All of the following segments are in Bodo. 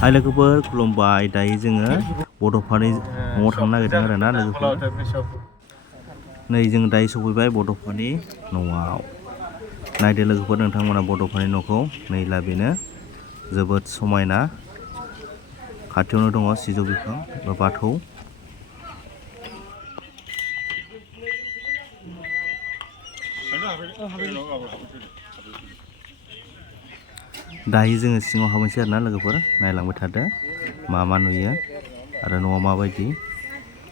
Hai लोगोफोर खुलुमबाय दायो जोङो बड'फानि न'आव थांनो नागिरदों आरोना लोगोफोर नै जों दायो सफैबाय बड'फानि न'आव नायदो लोगोफोर नोंथांमोना बड'फानि न'खौ नैला बेनो जोबोद समायना खाथियावनो दङ सिजौ बिफां बा बाथौ दायो जोङो सिङाव हाबनोसै आरोना लोगोफोर नायलांबाय थादो मा नुयो आरो न'आव माबायदि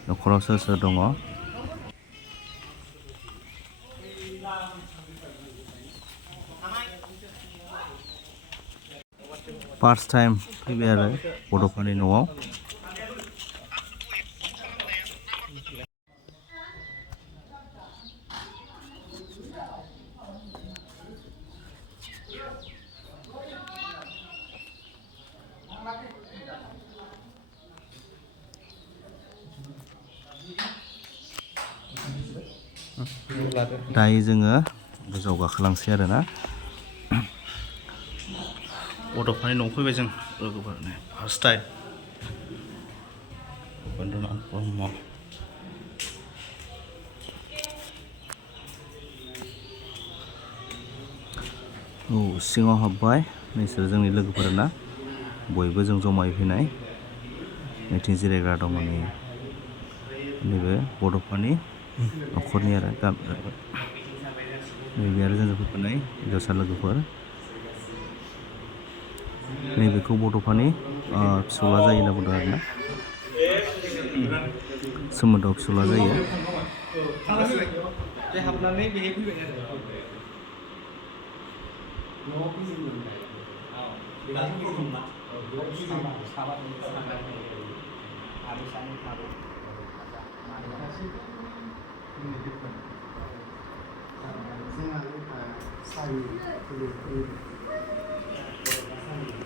न'खराव सोर सोर दङ फार्स्ट टाइम फैबाय आरो बड'फानि न'आव दायो जोङो गोजौआव गाखोलांसै आरोना बड'फानि न'आव फैबाय जों लोगोफोरनो फार्स्ट टाइम उपेन्द्रनाथ ब्रह्म सिङाव हाबबाय नोंसोर जोंनि लोगोफोरना बयबो जों जमायै फैनाय मिथिं जिरायग्रा दङ नैबे बड'फानि न'खरनि आरो नैबे आरो जोंजों फैफानाय हिन्जावसा लोगोफोर नैबेखौ बड'फानि फिसाज्ला जायो होनना बुंदों आरोना सोमोन्दोआव फिसाज्ला जायो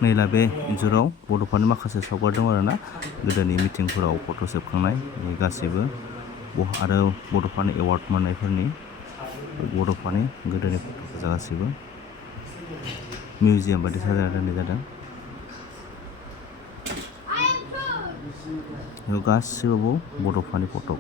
नैला बे इन्जुराव बड'फानि माखासे सावगारि दं आरोना गोदोनि मिटिंफोराव फट' सेबखांनाय गासैबो आरो बड'फानि एवार्ड मोननायफोरनि बड'फानि गोदोनि फट' गोजा गासैबो मिउजियाम बायदि साजायना दोननाय जादों बेयाव गासिबो बड'फानि फट'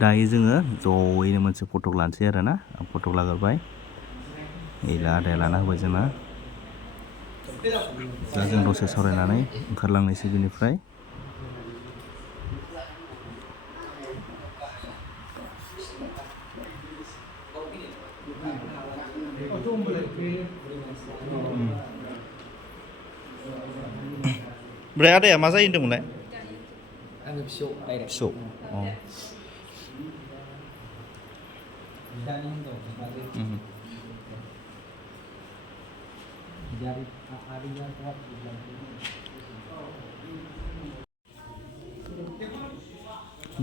दायो जोङो ज'यैनो मोनसे फट' लानोसै आरोना आं फट' लाग्रोबाय नैला आदाया लाना होबाय जोंना दा जों दसे सावरायनानै ओंखारलांनोसै बेनिफ्राय ओमफ्राय आदाया मा जायो होनदोंमोनलाय आङो फिसौ फिसौ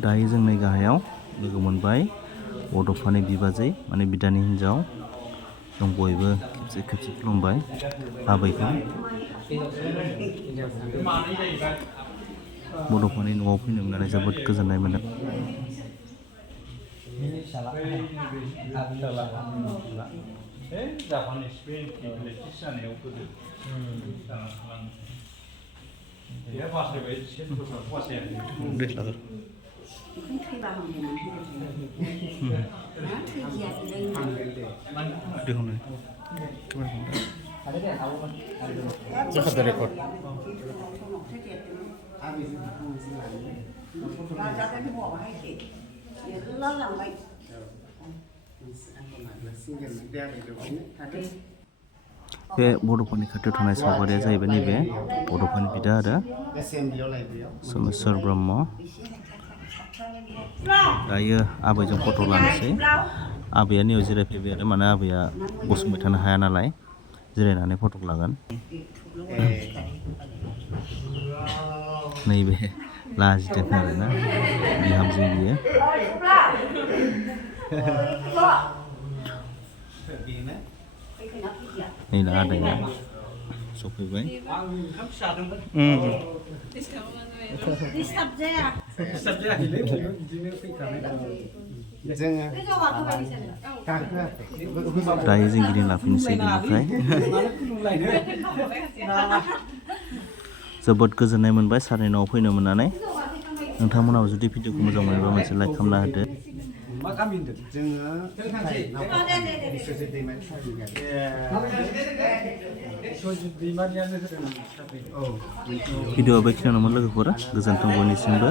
दायो जों नै गाहायाव लोगो मोनबाय बड'फानि बिबाजै माने बिदानि हिन्जाव जों बयबो खेबसे खुलुमबाय आबैखौ बड'फानि न'आव फैनो मोननानै जोबोद गोजोननाय मोनदों बे बड'फानि खाथियाव थानाय सावगारिया जाहैबाय नैबे बड'फानि बिदा आरो सोमेश्वर ब्रह्म दायो आबैजों फट' लानोसै आबैया नैयाव जिरायफैबाय आरो माने आबैया गसंबाय थानो हाया नालाय जिरायनानै फट' लागोन नैबे लाजिदों आरोना बिहामजो बियो नै दा आदाया सफैबाय दायो जों गिदिंना फैनोसै बेनिफ्राय जोबोद गोजोननाय मोनबाय सारनि न'आव फैनो मोननानै नोंथांमोनाबो जुदि भिडिअखौ मोजां मोनोबा मोनसे लाइक खालामना होदो भिडिअआ बेखिनियानोमोन लोगोफोर गोजोन्थों बयनिसिमबो